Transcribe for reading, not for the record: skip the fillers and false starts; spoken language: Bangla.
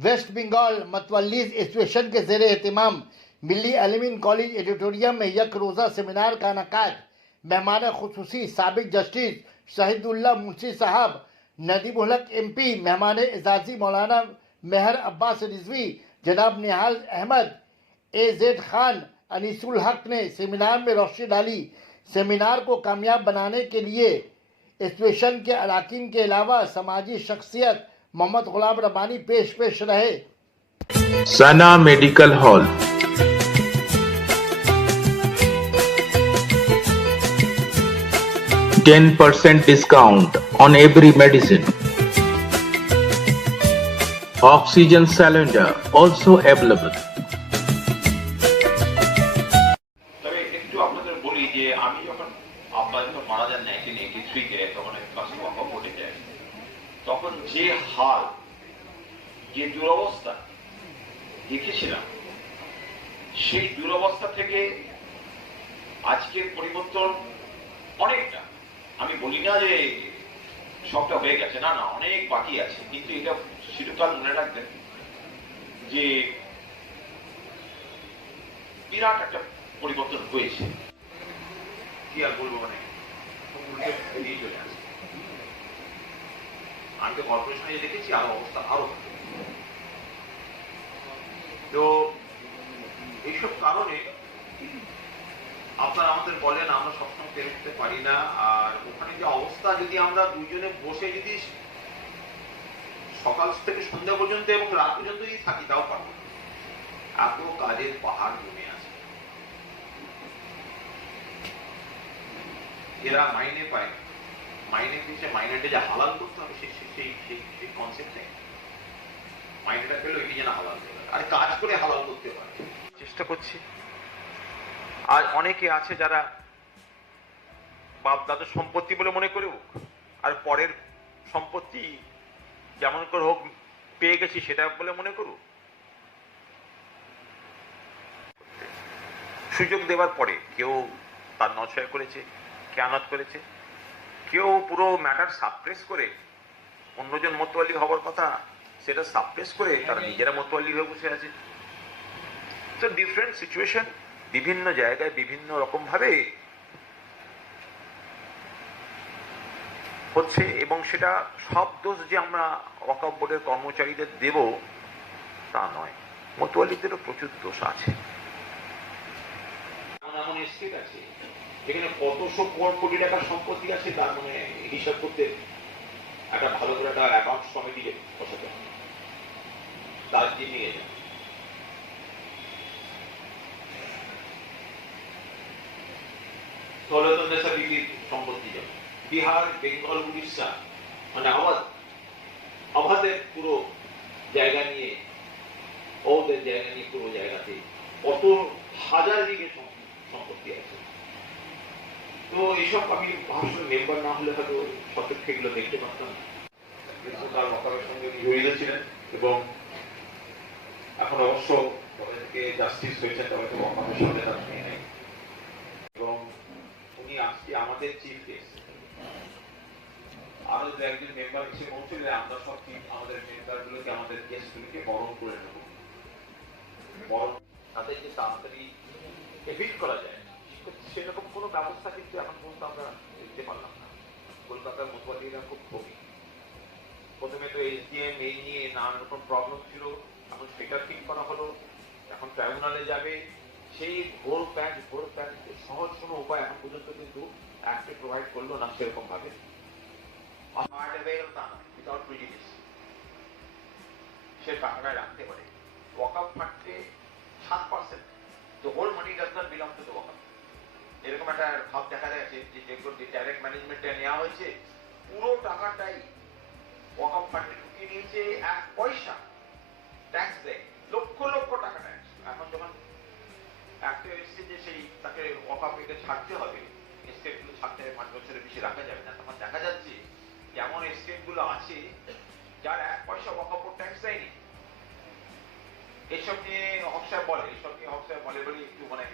वेस्ट बंगाल मतवल्लीस एसोसिएशन के ज़ेर एहतमाम मिली अलमीन कॉलेज एडिटोरियम में यक रोज़ा सेमिनार का इनेकाद मेहमान खुसूसी साबिक जस्टिस शहीदुल्लाह मुंशी साहब, नदीम हक MP, मेहमान एजाजी मौलाना मेहर अब्बास रिजवी, जनाब निहाल अहमद, AZ खान, अनीसुल हक ने सेमिनार में रोशनी डाली। सेमिनार को कामयाब बनाने के लिए एसोसिएशन के अरकान के अलावा समाजी शख्सियत मोहम्मद गुलाम रब्बानी पेश रहे। सना medical hall, %10 discount on every medicine. Oxygen cylinder also available. তবে একটু আপনাদের বলি যে আমি যখন আপনারা যখন মারা যান 1983 তে, তখন কাছে ওয়াকফ বোর্ডে যায়, তখন যে হাল, যে দুরবস্থা দেখেছিলাম, সেই দুরবস্থা থেকে আজকের পরিবর্তন অনেকটা। আমি বলি না যে সবটা হয়ে গেছে, না না, অনেক বাকি আছে, কিন্তু এটা চিরকাল মনে রাখবেন যে বিরাট একটা পরিবর্তন হয়েছে। কি আর বলবো, মানে বেরিয়ে চলে আসে। আমি তো কর্পোরেশনে দেখেছি আরো অবস্থা আরো। তো এইসব কারণে আপনারা আমাদের বলেন, আমরা সবসময় পেরে উঠতে পারি না। আর ওখানে যে অবস্থা, যদি আমরা দুজনে বসে যদি সকাল থেকে সন্ধ্যা পর্যন্ত এবং রাত পর্যন্ত যদি থাকি, তাও পারবো না। এত কাজের পাহাড় জমে আছে। এরা মাইনে পায়, মাইনে দিচ্ছে, মাইনেটা যে হালাল করতে হবে সেই কনসেপ্ট নেই। মাইনেটা পেলো এটি যেন হালাল করবে, আর কাজ করে হালাল করতে পারে চেষ্টা করছি। আর অনেকে আছে যারা বাপ দাদুর সম্পত্তি বলে মনে করে হোক, আর পরের সম্পত্তি যেমন করে হোক পেয়ে গেছি সেটা বলে মনে করুক। সুযোগ দেওয়ার পরে কেউ তার নশয় করেছে, খেয়ানত করেছে, কেউ পুরো ম্যাটার সাপ্রেস করে, অন্যজন মতোয়ালি হওয়ার কথা সেটা সাপ্রেস করে তারা নিজেরা মতোয়ালি হয়ে বসে আছে। তো ডিফারেন্ট সিচুয়েশন বিভিন্ন জায়গায় বিভিন্ন রকম ভাবে হচ্ছে, এবং সেটা সব দোষ যে আমরা ওয়াকফ বোর্ডের কর্মচারীদের দেব তা নয়, মতোয়ালিদেরও প্রচুর দোষ আছে। এমন স্টেট আছে এখানে কতশো কোটি টাকার সম্পত্তি আছে, তার মানে হিসাব করতে একটা ভালো করে একটা অ্যাকাউন্ট কমিটি বসাতে হবে, তার যে নিয়ে যায়। সম্পত্তি যাবে বিহার, বেঙ্গল, উড়িষ্যা, মানে আবাদের পুরো জায়গা নিয়ে, ওদের জায়গা নিয়ে পুরো জায়গাতে কত হাজার দিকে সম্পত্তি আছে। তো এইসব আমি ভাষণ মেম্বার না হলে হয়তো সতর্ক এগুলো দেখতে পারতাম। তার মতামতের সঙ্গে জড়িত ছিলেন, এবং এখন অবশ্য তবে থেকে জাস্টিস হয়েছেন, তবে তো মতামতের সঙ্গে তার মেয়ে নেই। এবং উনি আজকে আমাদের চিফ গেস্ট, আরো দু একজন মেম্বার এসে পৌঁছলে আমরা সব আমাদের মেম্বারগুলোকে, আমাদের গেস্টগুলোকে বরণ করে নেব। বরণ তাদেরকে তাড়াতাড়ি এভিট করা যায় সেরকম কোনো ব্যবস্থা কিন্তু এখন পর্যন্ত আমরা দিতে পারলাম না। কলকাতার মতোয়ালিরা খুব ভোগী। প্রথমে তো SDM এই নিয়ে নানান রকম প্রবলেম ছিল, এখন সেটা ঠিক করা হলো, এখন ট্রাইব্যুনালে যাবে। সেই ঘোর প্যাচ সহজ কোনো উপায় এখন পর্যন্ত কিন্তু অ্যাক্টে প্রোভাইড করলো না সেরকম ভাবে। সে টাকাটা রাখতে পারে। ওয়াকফ ফান্ডে 7%, the whole money does not belong to the ওয়াকফ। এরকম একটা ভাব দেখা যাচ্ছে যে যেগুলো ডাইরেক্ট ম্যানেজমেন্টে নেওয়া হয়েছে, পুরো টাকাটাই ওয়াকফ ফান্ডে ঢুকিয়ে নিয়েছে, 1 পয়সা ট্যাক্স দেয়, লক্ষ লক্ষ টাকা ট্যাক্স। এখন যখন একটা এসছে যে সেই তাকে ওয়াকফকে ছাড়তে হবে, স্টেটগুলো ছাড়তে হবে, 5 বছরের বেশি রাখা যাবে না, তখন দেখা যাচ্ছে যেমন স্টেটগুলো আছে যার 1 পয়সা ওয়াকফ ট্যাক্স দেয়নি। এসব নিয়ে হক সাহেব বলে বলে একটু মানে